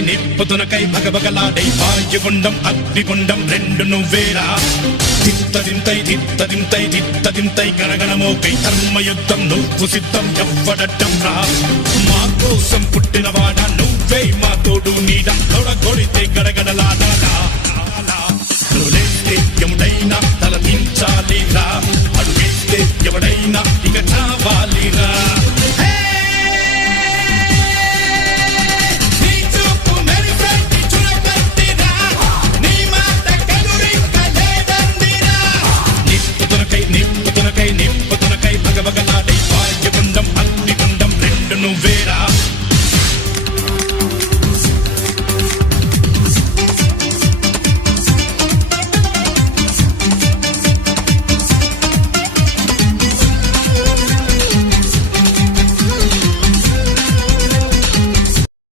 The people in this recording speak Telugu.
నిప్పుతునకై భగభగలాడై వాయుగుండం అగ్నిగుండం రెండు నువ్వేరా తిత్తదింతై గణగణమోకై ధర్మయుద్ధం నువ్వు సిద్ధం ఎవ్వడట్టం రా మా కోసం పుట్టిన